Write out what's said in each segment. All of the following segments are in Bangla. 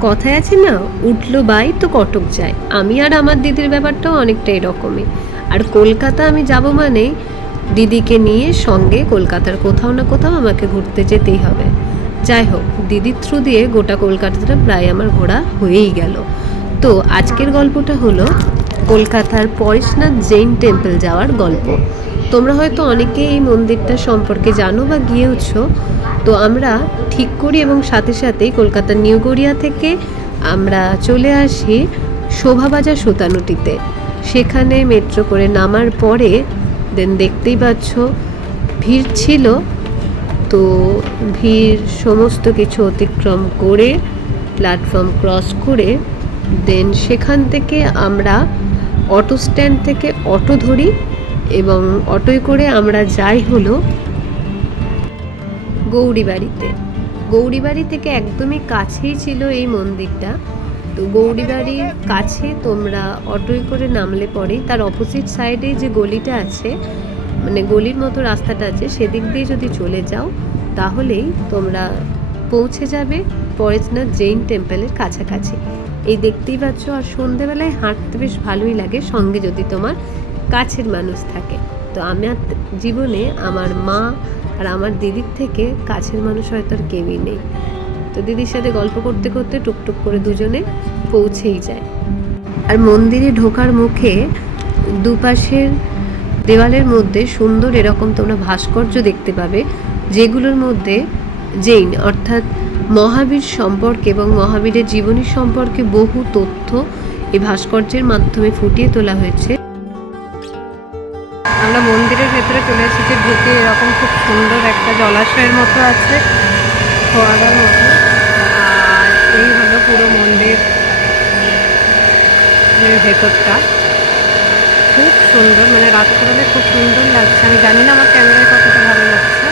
কথায় আছে না, উঠল বাই তো কটক যায়। আমি আর আমার দিদির ব্যাপারটাও অনেকটা এরকমই। আর কলকাতা আমি যাব মানে দিদিকে নিয়ে সঙ্গে কলকাতার কোথাও না কোথাও আমাকে ঘুরতে যেতেই হবে। যাই হোক, দিদির থ্রু দিয়ে গোটা কলকাতাটা প্রায় আমার ঘোরা হয়েই গেল। তো আজকের গল্পটা হলো কলকাতার পরেশনাথ জৈন টেম্পল যাওয়ার গল্প। তোমরা হয়তো অনেকে এই মন্দিরটা সম্পর্কে জানো বা গিয়েওছো। তো আমরা ঠিক করি এবং সাথে সাথেই কলকাতার নিউ গড়িয়া থেকে আমরা চলে আসি শোভাবাজার সুতানুটিতে। সেখানে মেট্রো করে নামার পরে দেন দেখতেই পাচ্ছ ভিড় ছিল। তো ভিড় সমস্ত কিছু অতিক্রম করে প্ল্যাটফর্ম ক্রস করে দেন সেখান থেকে আমরা অটো স্ট্যান্ড থেকে অটো ধরি এবং অটোয় করে আমরা যাই হলো গৌরীবাড়িতে। গৌরীবাড়ি থেকে একদমই কাছেই ছিল এই মন্দিরটা। তো গৌরীবাড়ির কাছে তোমরা অটোয় করে নামলে পরেই তার অপোজিট সাইডে যে গলিটা আছে মানে গলির মতো রাস্তাটা আছে, সেদিক দিয়ে যদি চলে যাও, তাহলেই তোমরা পৌঁছে যাবে পরেশনাথ জৈন টেম্পলের কাছাকাছি। এই দেখতেই পাচ্ছ, আর সন্ধেবেলায় হাঁটতে বেশ ভালোই লাগে, সঙ্গে যদি তোমার কাছের মানুষ থাকে। তো আমার জীবনে আমার মা আর আমার দিদির থেকে কাছের মানুষ হয়তো আর কেউই নেই। তো দিদির সাথে গল্প করতে করতে টুকটুক করে দুজনে পৌঁছেই যায়। আর মন্দিরে ঢোকার মুখে দুপাশের দেওয়ালের মধ্যে সুন্দর এরকম তোমরা ভাস্কর্য দেখতে পাবে, যেগুলোর মধ্যে জেইন অর্থাৎ মহাবীর সম্পর্কে এবং মহাবীরের জীবনী সম্পর্কে বহু তথ্য এই ভাস্কর্যের মাধ্যমে ফুটিয়ে তোলা হয়েছে। আমরা মন্দিরের ভেতরে চলে এসেছি। ঢুকে এরকম খুব সুন্দর একটা জলাশয়ের মতো আছে, ফোয়ারার মতো। আর এই হলো পুরো মন্দির ভেতরটা। খুব সুন্দর মানে রাত্রেবেলায় খুব সুন্দর লাগছে। আমি জানি না আমার ক্যামেরায় কতটা ভালো লাগছে।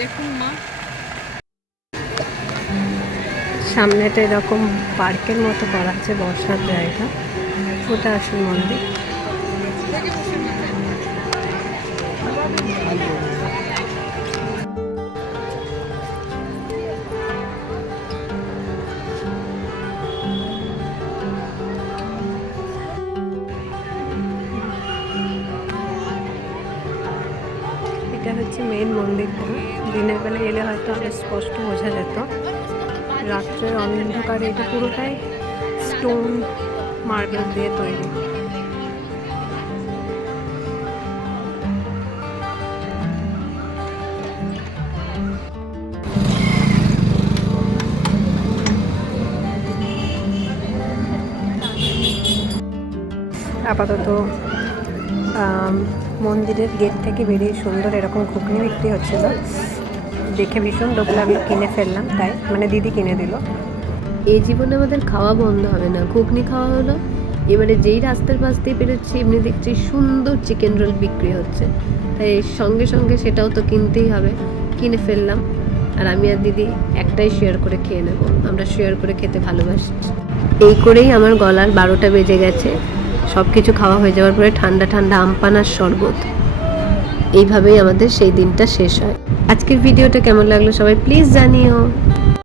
দেখুন মা সামনেটা এরকম পার্কের মতো করা আছে, বসার জায়গা। ওটা আসল মন্দির। এটা হচ্ছে মেন মন্দিরটা। দিনের বেলা এলে হয়তো আরও স্পষ্ট বোঝা যেত। রাত্রের অন্ধকারে এটা পুরোটাই স্টোন মার্বেল দিয়ে তৈরি। আপাতত মন্দিরের গেট থেকে বেরিয়ে সুন্দর এরকম ঘুগনি বিক্রি হচ্ছিল। দেখে ভীষণ লোভ লাগল, কিনে ফেললাম, তাই মানে দিদি কিনে দিল। এই জীবনে আমাদের খাওয়া বন্ধ হবে না। ঘুগনি খাওয়া হলো, এবারে যেই রাস্তার পাশ দিয়ে বেরোচ্ছি, এমনি দেখছি সুন্দর চিকেন রোল বিক্রি হচ্ছে। তাই সঙ্গে সঙ্গে সেটাও তো কিনতেই হবে, কিনে ফেললাম। আর আমি আর দিদি একটাই শেয়ার করে খেয়ে নেব, আমরা শেয়ার করে খেতে ভালোবাসি। এই করেই আমার গলার বারোটা বেজে গেছে। সব কিছু খাওয়া হয়ে যাওয়ার পরে ঠান্ডা ঠান্ডা আমপানার শরবত। এইভাবেই আমাদের সেই দিনটা শেষ হয়। আজকের ভিডিওটা কেমন লাগল সবাই প্লিজ জানিও।